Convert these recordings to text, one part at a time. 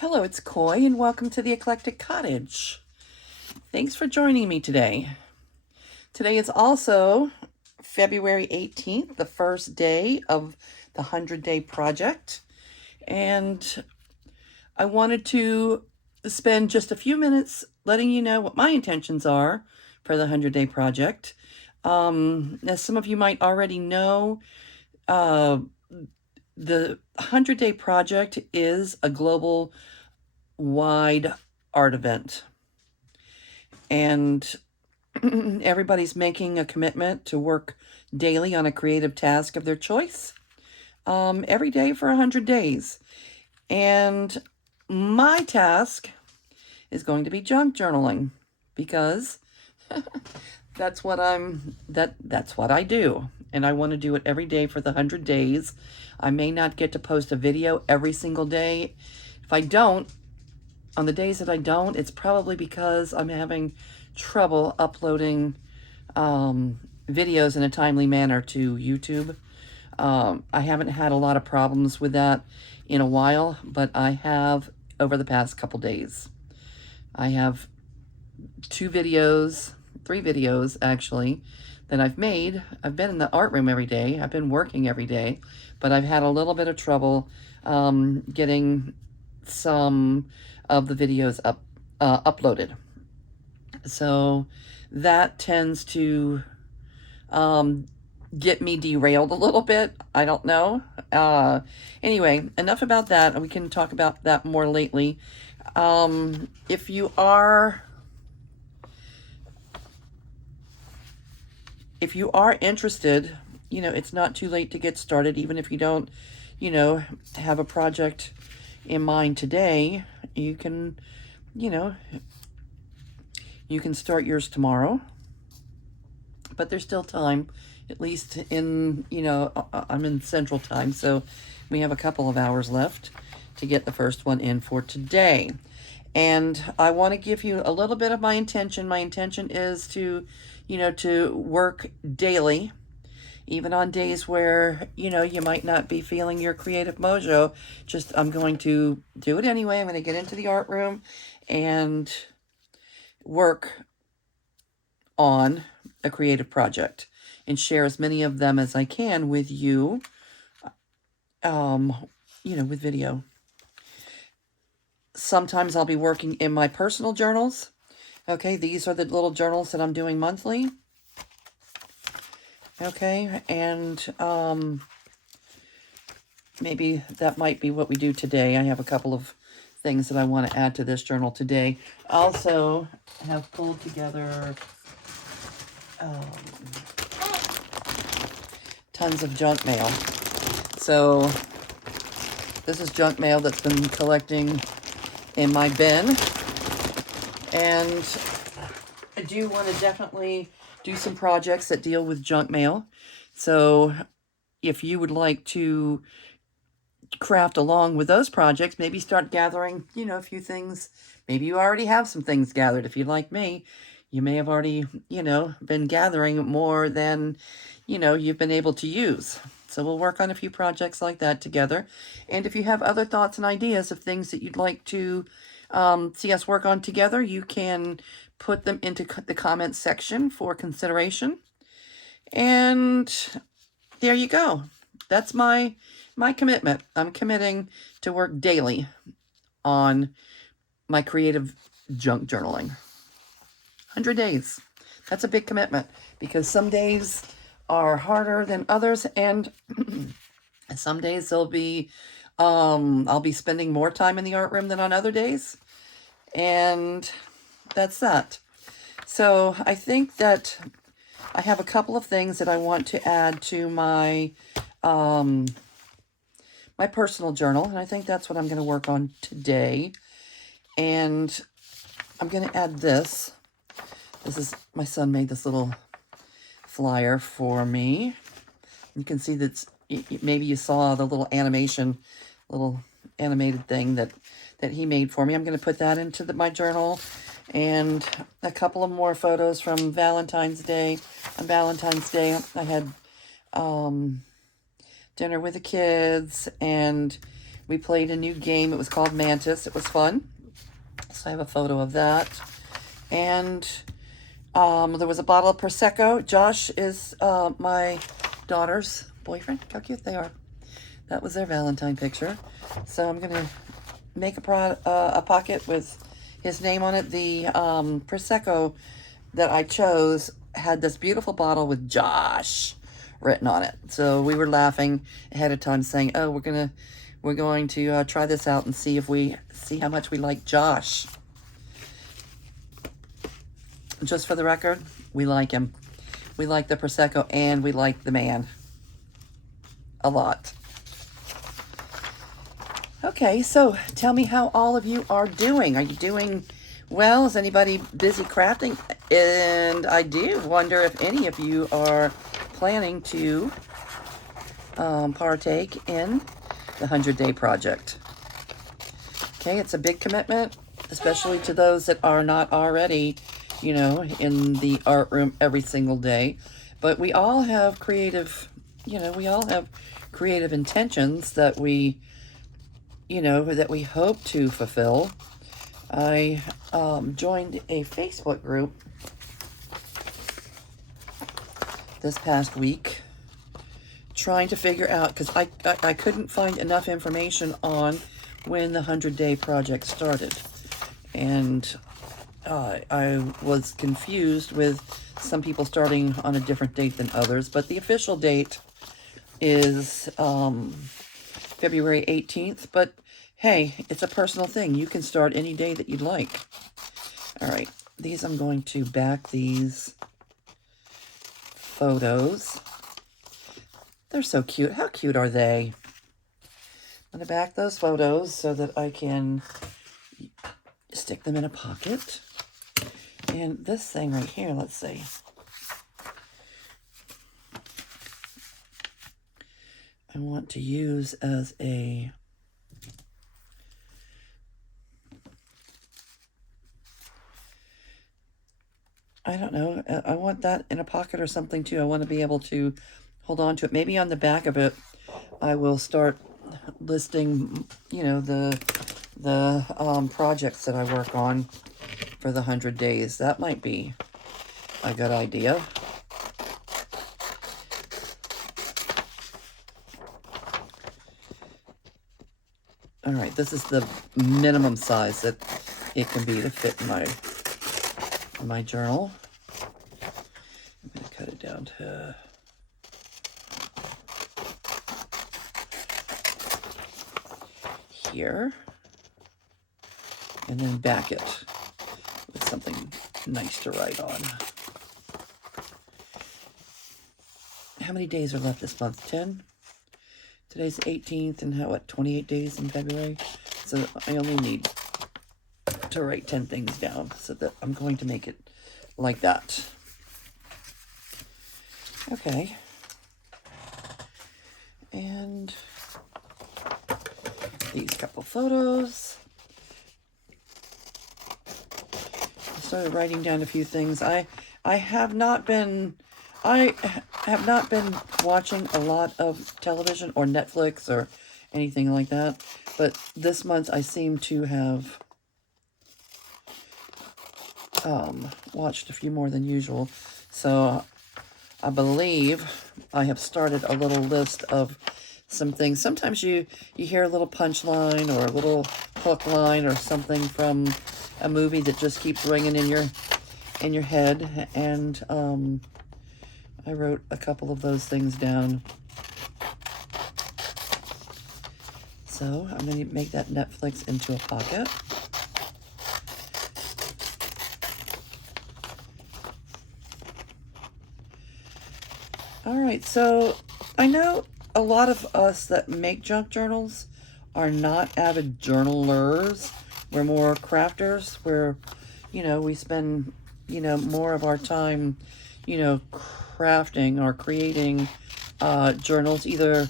Hello, it's Coy, and welcome to the Eclectic Cottage. Thanks for joining me today. Today is also February 18th, the first day of the 100-Day Project, and I wanted to spend just a few minutes letting you know what my intentions are for the 100-Day Project. As some of you might already know, the 100-Day Project is a global wide art event, and everybody's making a commitment to work daily on a creative task of their choice, every day for 100 days. And my task is going to be junk journaling, because that's what that's what I do, and I want to do it every day for the 100 days. I may not get to post a video every single day. If I don't, on the days that I don't, it's probably because I'm having trouble uploading videos in a timely manner to YouTube. I haven't had a lot of problems with that in a while, but I have over the past couple days. I have three videos actually, that I've made. I've been in the art room every day. I've been working every day, but I've had a little bit of trouble getting some of the videos uploaded. So that tends to get me derailed a little bit. I don't know. Anyway, enough about that. We can talk about that more lately. If you are interested, it's not too late to get started. Even if you don't, have a project in mind today, you can, start yours tomorrow. But there's still time, at least in, I'm in Central Time, so we have a couple of hours left to get the first one in for today. And I want to give you a little bit of my intention. My intention is to, to work daily, even on days where, you might not be feeling your creative mojo. I'm going to do it anyway. I'm going to get into the art room and work on a creative project and share as many of them as I can with you, with video. Sometimes I'll be working in my personal journals. Okay, these are the little journals that I'm doing monthly. Okay, and maybe that might be what we do today. I have a couple of things that I want to add to this journal today. I also have pulled together tons of junk mail. So this is junk mail that's been collecting in my bin, and I do want to definitely do some projects that deal with junk mail. So if you would like to craft along with those projects, maybe start gathering, a few things. Maybe you already have some things gathered. If you're like me, you may have already, been gathering more than, you've been able to use. So we'll work on a few projects like that together. And if you have other thoughts and ideas of things that you'd like to see us work on together, you can put them into the comments section for consideration. And there you go. That's my commitment. I'm committing to work daily on my creative junk journaling. 100 days. That's a big commitment, because some days are harder than others, and some days I'll be spending more time in the art room than on other days, and that's that. So I think that I have a couple of things that I want to add to my my personal journal, and I think that's what I'm going to work on today. And I'm going to add this. This is, my son made this little flyer for me. You can see that maybe you saw the little animated thing that he made for me. I'm going to put that into my journal, and a couple of more photos from Valentine's Day. On Valentine's Day, I had dinner with the kids, and We played a new game. It was called Mantis. It was fun. So I have a photo of that. And there was a bottle of Prosecco. Josh is my daughter's boyfriend. Look how cute they are. That was their Valentine picture. So I'm going to make a pocket with his name on it. The Prosecco that I chose had this beautiful bottle with Josh written on it. So we were laughing ahead of time saying, oh, we're going to try this out and see how much we like Josh. Just for the record, we like him. We like the Prosecco and we like the man a lot. Okay, so tell me how all of you are doing. Are you doing well? Is anybody busy crafting? And I do wonder if any of you are planning to partake in the 100-Day Project. Okay, it's a big commitment, especially to those that are not already, you know, in the art room every single day. But we all have creative, intentions that we, that we hope to fulfill. I joined a Facebook group this past week trying to figure out, because I couldn't find enough information on when the 100-Day Project started. And I was confused with some people starting on a different date than others, but the official date is February 18th, but hey, it's a personal thing. You can start any day that you'd like. All right, these I'm going to back these photos. They're so cute. How cute are they? I'm going to back those photos so that I can stick them in a pocket. And this thing right here, let's see. I want to use as a I don't know. I want that in a pocket or something too. I want to be able to hold on to it. Maybe on the back of it, I will start listing, the projects that I work on for the 100 days. That might be a good idea. All right, this is the minimum size that it can be to fit in my journal. I'm going to cut it down to here, and then back it with something nice to write on. How many days are left this month? 10? Today's the 18th, and 28 days in February? So I only need to write 10 things down, so that I'm going to make it like that. Okay. And these couple photos. I started writing down a few things. I have not been watching a lot of television or Netflix or anything like that, but this month I seem to have watched a few more than usual. So I believe I have started a little list of some things. Sometimes you hear a little punchline or a little hook line or something from a movie that just keeps ringing in your head, and I wrote a couple of those things down. So I'm going to make that Netflix into a pocket. All right, so I know a lot of us that make junk journals are not avid journalers. We're more crafters. We're, we spend, more of our time, crafting or creating journals, either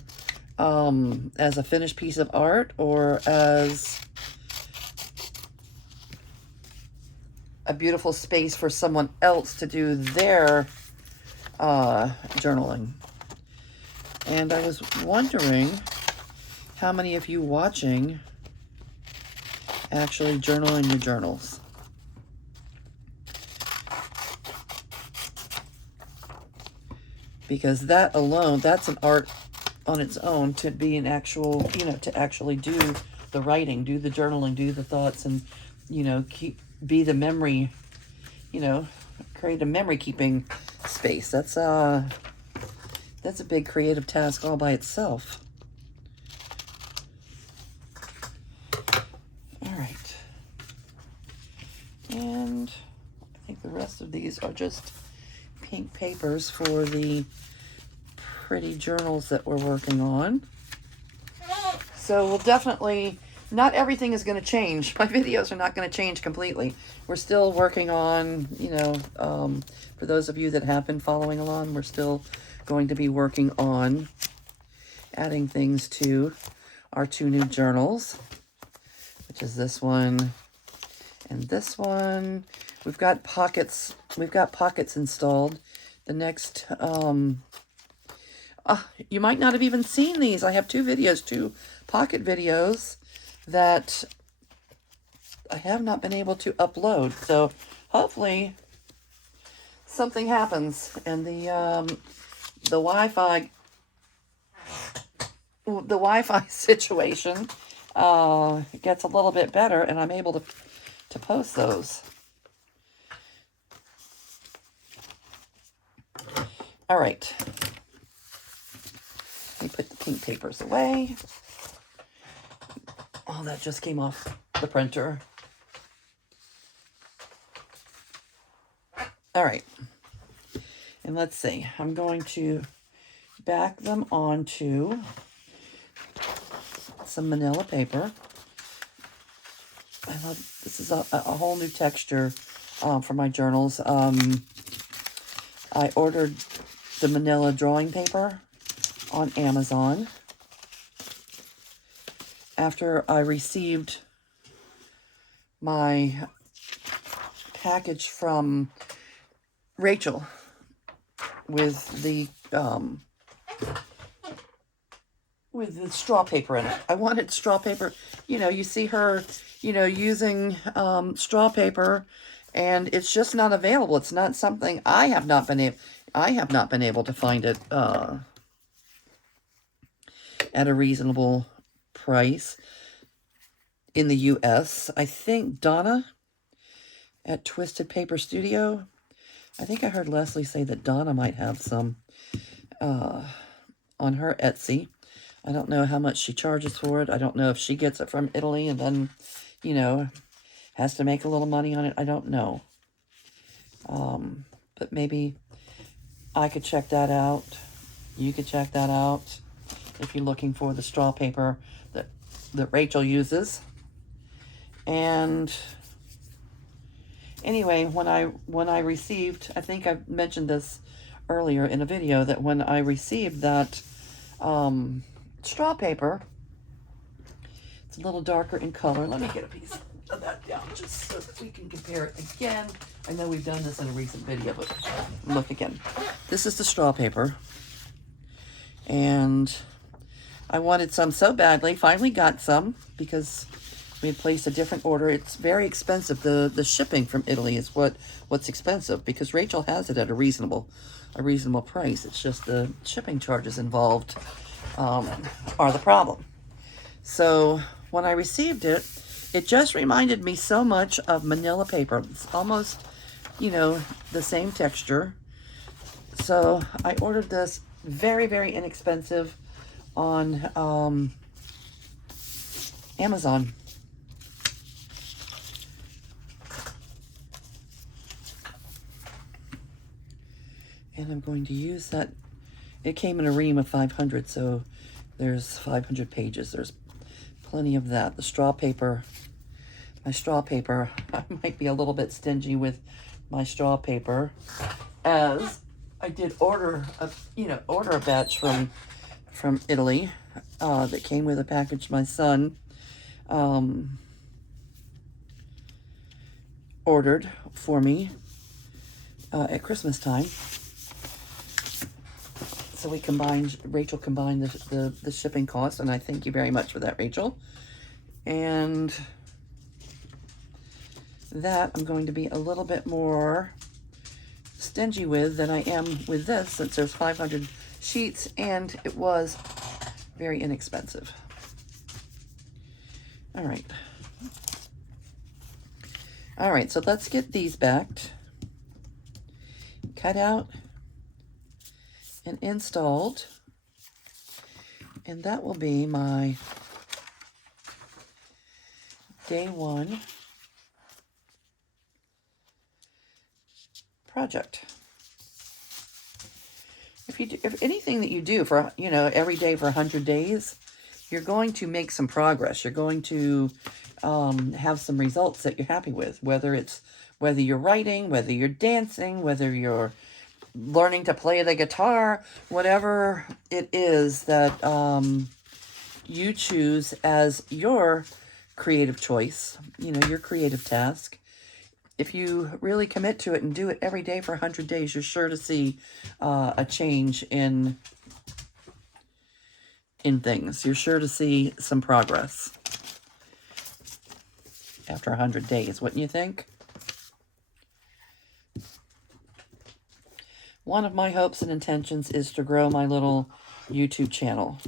as a finished piece of art or as a beautiful space for someone else to do their journaling. And I was wondering how many of you watching actually journal in your journals? Because that alone, that's an art on its own, to be an actual, you know, to actually do the writing, do the journaling, do the thoughts, and, you know, be the memory, you know, create a memory keeping space. That's a big creative task all by itself. All right. And I think the rest of these are just pink papers for the pretty journals that we're working on. So we'll definitely, not everything is going to change. My videos are not going to change completely. We're still working on, you know, for those of you that have been following along, we're still going to be working on adding things to our 2 new journals, which is this one and this one. We've got pockets installed. The next, you might not have even seen these. I have 2 videos, 2 pocket videos that I have not been able to upload. So hopefully something happens and the Wi-Fi situation gets a little bit better, and I'm able to post those. All right. Let me put the pink papers away. Oh, that just came off the printer. All right. And let's see. I'm going to back them onto some manila paper. I love, this is a whole new texture for my journals. I ordered the manila drawing paper on Amazon after I received my package from Rachel with the straw paper in it. I wanted straw paper. You know, you see her, you know, using straw paper, and it's just not available. It's not something I have not been able to find it at a reasonable price in the US. I think Donna at Twisted Paper Studio, I think I heard Leslie say that Donna might have some on her Etsy. I don't know how much she charges for it. I don't know if she gets it from Italy and then, you know, has to make a little money on it. I don't know. But maybe I could check that out. You could check that out if you're looking for the straw paper that Rachel uses. And anyway, when I received, I think I mentioned this earlier in a video, that when I received that straw paper, it's a little darker in color. Let me get a piece of that down just so that we can compare it again. I know we've done this in a recent video, but look again. This is the straw paper, and I wanted some so badly. Finally got some because we had placed a different order. It's very expensive. The shipping from Italy is what's expensive, because Rachel has it at a reasonable price. It's just the shipping charges involved are the problem. So when I received it, it just reminded me so much of manila paper. It's almost, you know, the same texture. So I ordered this, very, very inexpensive, on Amazon. And I'm going to use that. It came in a ream of 500, so there's 500 pages. There's plenty of that. The straw paper, my straw paper, I might be a little bit stingy with my straw paper, as I did order a batch from Italy that came with a package my son ordered for me at Christmas time. So Rachel combined the shipping cost, and I thank you very much for that, Rachel. And that I'm going to be a little bit more stingy with than I am with this, since there's 500 sheets and it was very inexpensive. All right, so let's get these backed, cut out, and installed. And that will be my day one project. If anything that you do for, every day for 100 days, you're going to make some progress. You're going to have some results that you're happy with, whether you're writing, whether you're dancing, whether you're learning to play the guitar, whatever it is that you choose as your creative choice, your creative task. If you really commit to it and do it every day for 100 days, you're sure to see a change in things. You're sure to see some progress after 100 days, wouldn't you think? One of my hopes and intentions is to grow my little YouTube channel.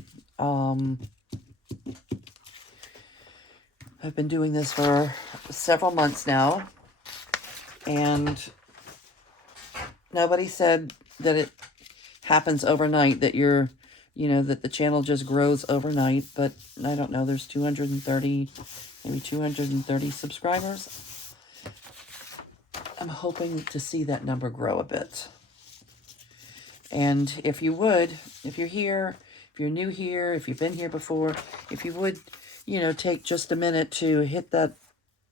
I've been doing this for several months now, and nobody said that it happens overnight, that that the channel just grows overnight, but I don't know, there's maybe 230 subscribers. I'm hoping to see that number grow a bit. And if you're here, if you're new here, if you've been here before, if you would, take just a minute to hit that,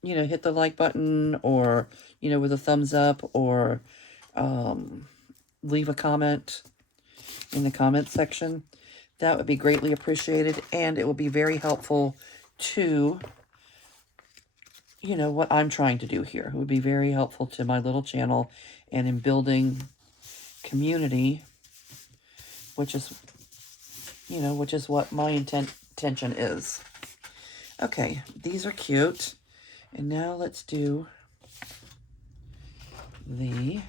hit the like button, or, with a thumbs up, or leave a comment in the comment section, that would be greatly appreciated. And it will be very helpful to, what I'm trying to do here. It would be very helpful to my little channel and in building community, which is what my intention is. Okay, these are cute. And now let's do the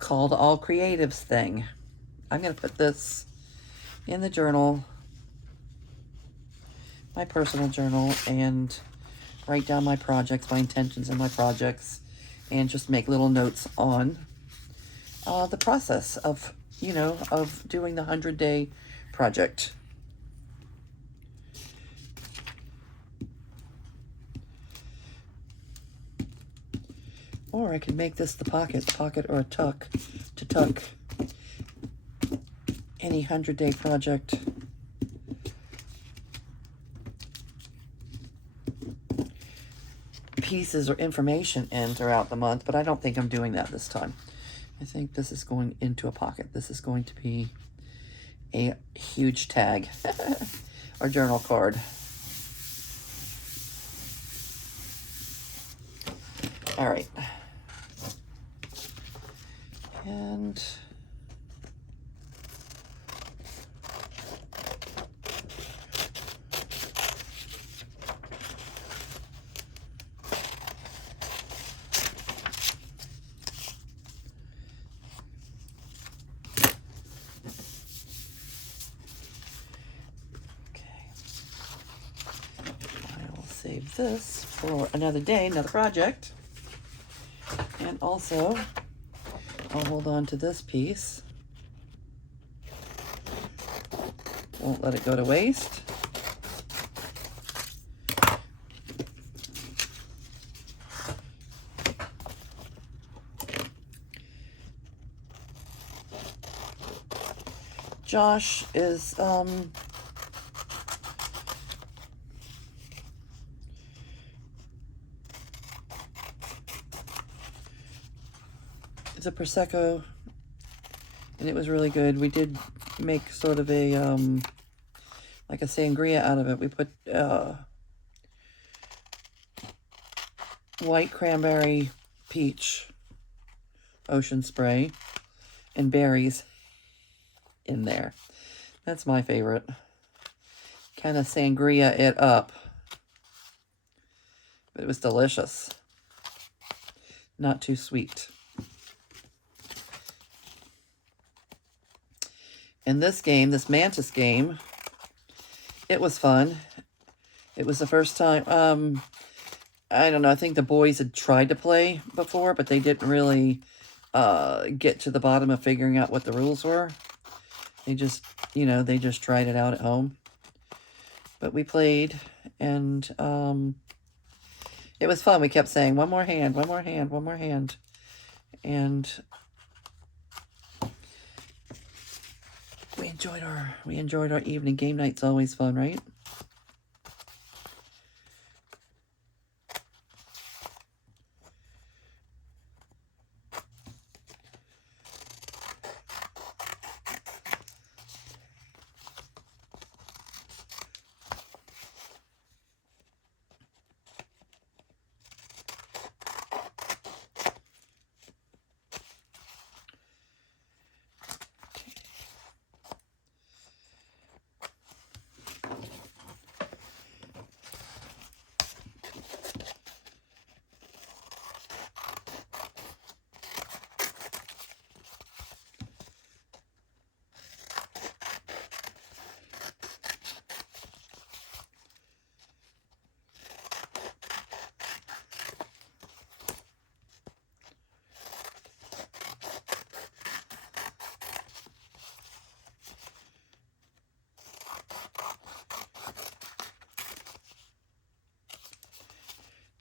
Call to All Creatives thing. I'm going to put this in the journal, my personal journal, and write down my projects, my intentions and my projects, and just make little notes on the process of, of doing the 100-day project. Or I could make this the pocket or a tuck, to tuck any 100-day project pieces or information in throughout the month, but I don't think I'm doing that this time. I think this is going into a pocket. This is going to be a huge tag or journal card. All right. And save this for another day, another project. And also, I'll hold on to this piece. Won't let it go to waste. Josh is, it's a Prosecco, and it was really good. We did make sort of a, like a sangria out of it. We put white cranberry peach ocean spray and berries in there. That's my favorite. Kind of sangria it up. But it was delicious. Not too sweet. And this game, this Mantis game, it was fun. It was the first time, I don't know, I think the boys had tried to play before, but they didn't really get to the bottom of figuring out what the rules were. They just, you know, they just tried it out at home. But we played, and it was fun. We kept saying, one more hand, one more hand, one more hand. And we enjoyed our evening. Game night's always fun, right?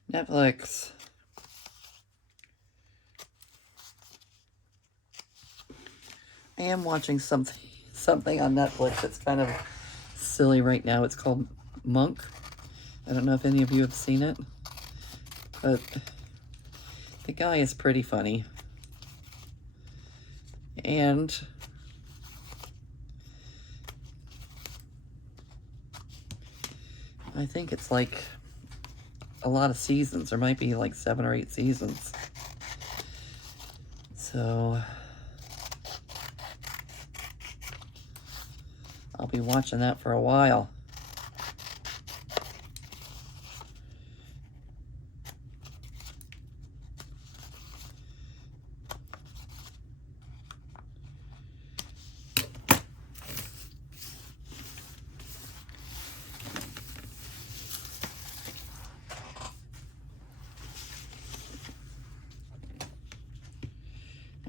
Netflix. I am watching something on Netflix that's kind of silly right now. It's called Monk. I don't know if any of you have seen it, but the guy is pretty funny. And I think it's like a lot of seasons. There might be like 7 or 8 seasons. So I'll be watching that for a while.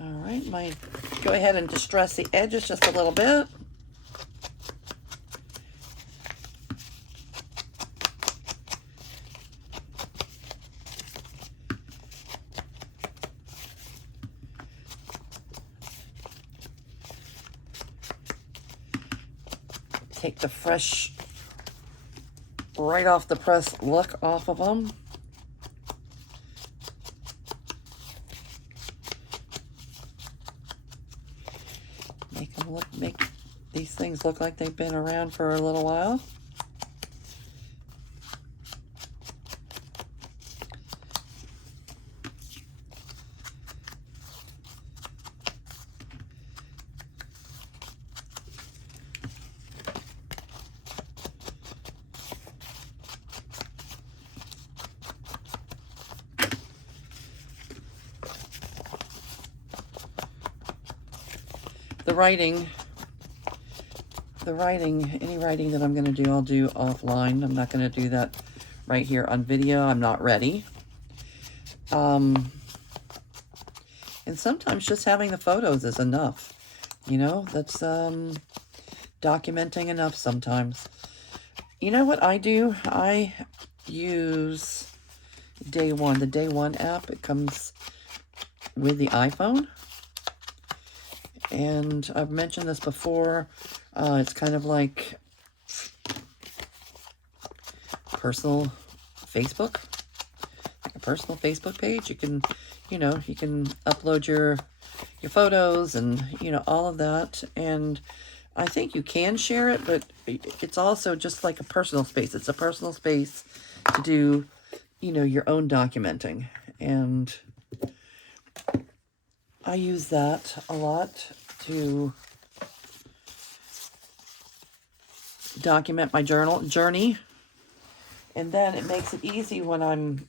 All right, might go ahead and distress the edges just a little bit. Take the fresh, right off the press look off of them. Make these things look like they've been around for a little while. Any writing that I'm going to do, I'll do offline. I'm not going to do that right here on video. I'm not ready. And sometimes just having the photos is enough. You know, that's documenting enough sometimes. You know what I do? I use Day One, the Day One app. It comes with the iPhone. And I've mentioned this before. It's kind of like personal Facebook, like a personal Facebook page. You can, you know, you can upload your photos and, you know, all of that. And I think you can share it, but it's also just like a personal space. It's a personal space to do, you know, your own documenting. And I use that a lot to document my journey. And then it makes it easy when I'm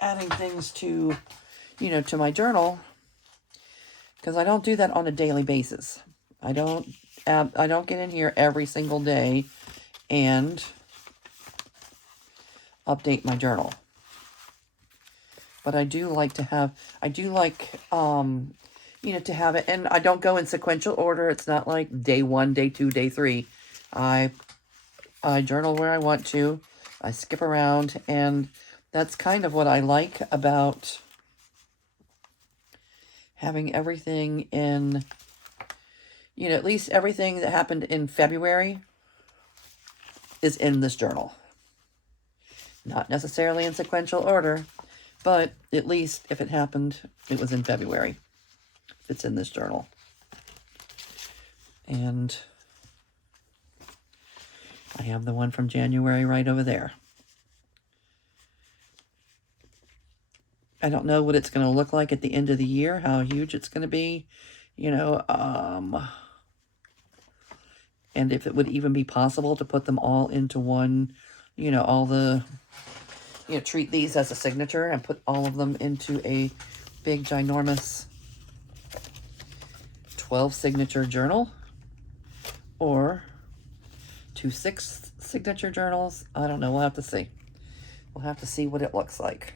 adding things to, to my journal, because I don't do that on a daily basis. I don't get in here every single day and update my journal. But I do like to have, to have it, and I don't go in sequential order. It's not like day 1, day 2, day 3. I journal where I want to. I skip around, and that's kind of what I like about having everything in, at least everything that happened in February is in this journal. Not necessarily in sequential order, but at least if it happened, it was in February. It's in this journal. And I have the one from January right over there. I don't know what it's going to look like at the end of the year, how huge it's going to be, and if it would even be possible to put them all into one, treat these as a signature and put all of them into a big, ginormous 12 signature journal, or 2 6 signature journals. I don't know. We'll have to see. We'll have to see what it looks like.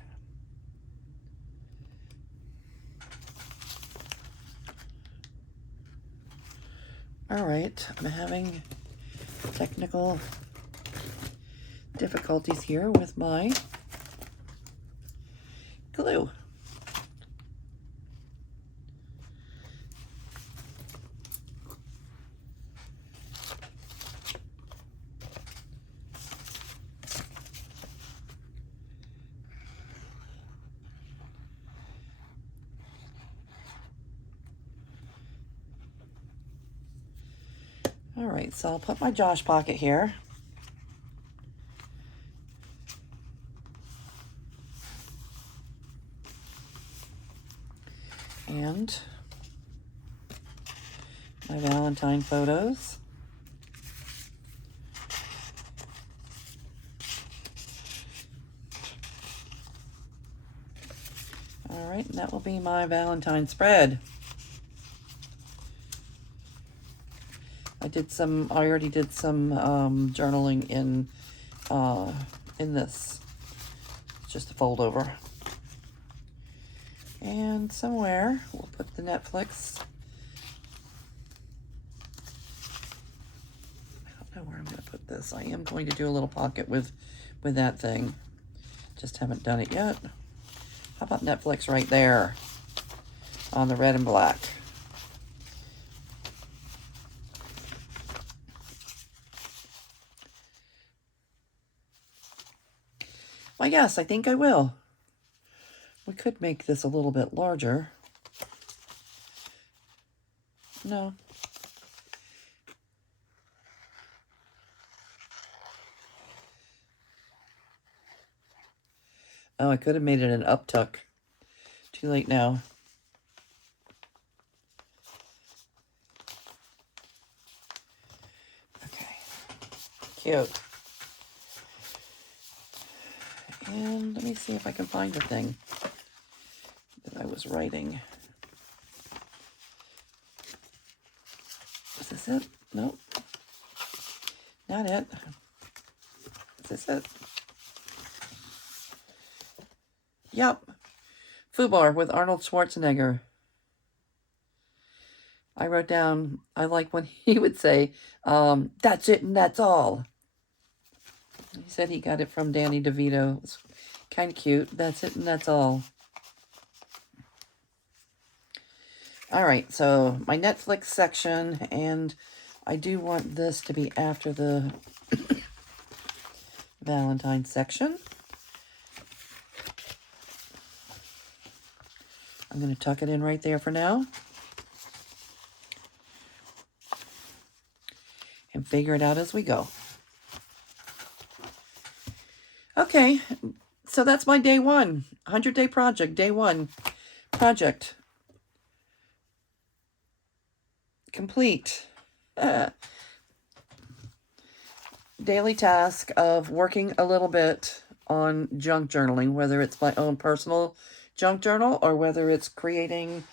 All right, I'm having technical difficulties here with my glue. All right, so I'll put my Josh pocket here. And my Valentine photos. All right, and that will be my Valentine spread. I already did some journaling in this, just a fold over. And somewhere we'll put the Netflix. I don't know where I'm going to put this. I am going to do a little pocket with that thing. Just haven't done it yet. How about Netflix right there on the red and black? Well, yes, I think I will. We could make this a little bit larger. No. Oh, I could have made it an uptuck. Too late now. Okay. Cute. And let me see if I can find the thing that I was writing. Is this it? Nope. Not it. Is this it? Yep. Fubar with Arnold Schwarzenegger. I wrote down, I like when he would say, that's it and that's all. He said he got it from Danny DeVito. It's kind of cute. That's it and that's all. All right, so my Netflix section, and I do want this to be after the Valentine section. I'm going to tuck it in right there for now. And figure it out as we go. Okay, so that's my day 1. 100-day project, day 1 project. complete daily task of working a little bit on junk journaling, whether it's my own personal junk journal or whether it's creating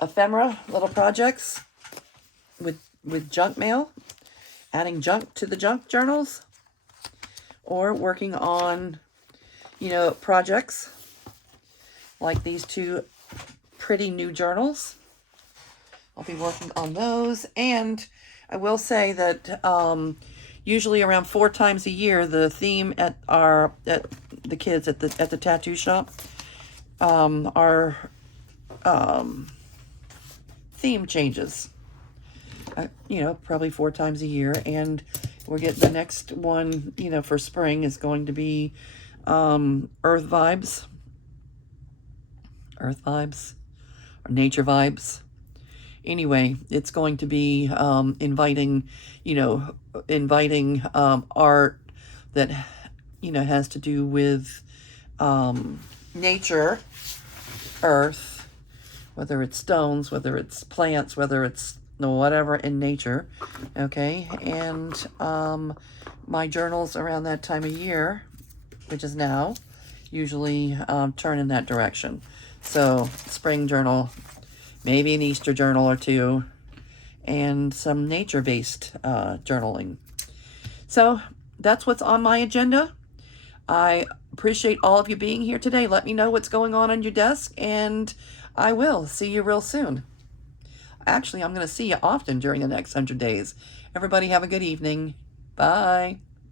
ephemera little projects with junk mail, adding junk to the junk journals, or working on, you know, projects like these two pretty new journals. I'll be working on those. And I will say that usually around 4 times a year, the theme at the kids at the tattoo shop, our theme changes. You know, probably 4 times a year, and we'll get the next one, you know, for spring is going to be earth vibes, or nature vibes. Anyway, it's going to be inviting art that, you know, has to do with nature, earth, whether it's stones, whether it's plants, whether it's whatever in nature. Okay, and my journals around that time of year, which is now, usually turn in that direction. So spring journal, maybe an Easter journal or two, and some nature-based journaling. So that's what's on my agenda. I appreciate all of you being here today. Let me know what's going on your desk, and I will see you real soon. Actually, I'm going to see you often during the next 100 days. Everybody have a good evening. Bye.